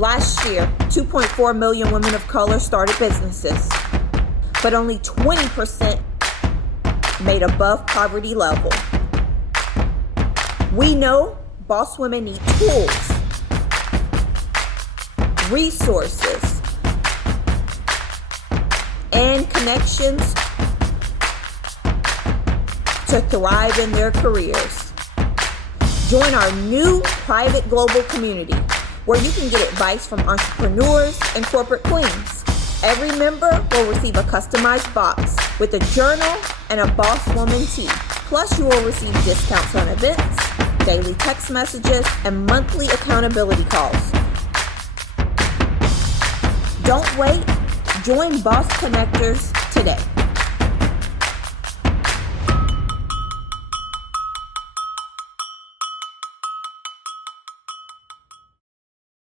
Last year, 2.4 million women of color started businesses, but only 20% made above poverty level. We know boss women need tools, resources, and connections to thrive in their careers. Join our new private global community where you can get advice from entrepreneurs and corporate queens. Every member will receive a customized box with a journal and a boss woman tee. Plus, you will receive discounts on events, daily text messages, and monthly accountability calls. Don't wait. Join Boss Connectors today.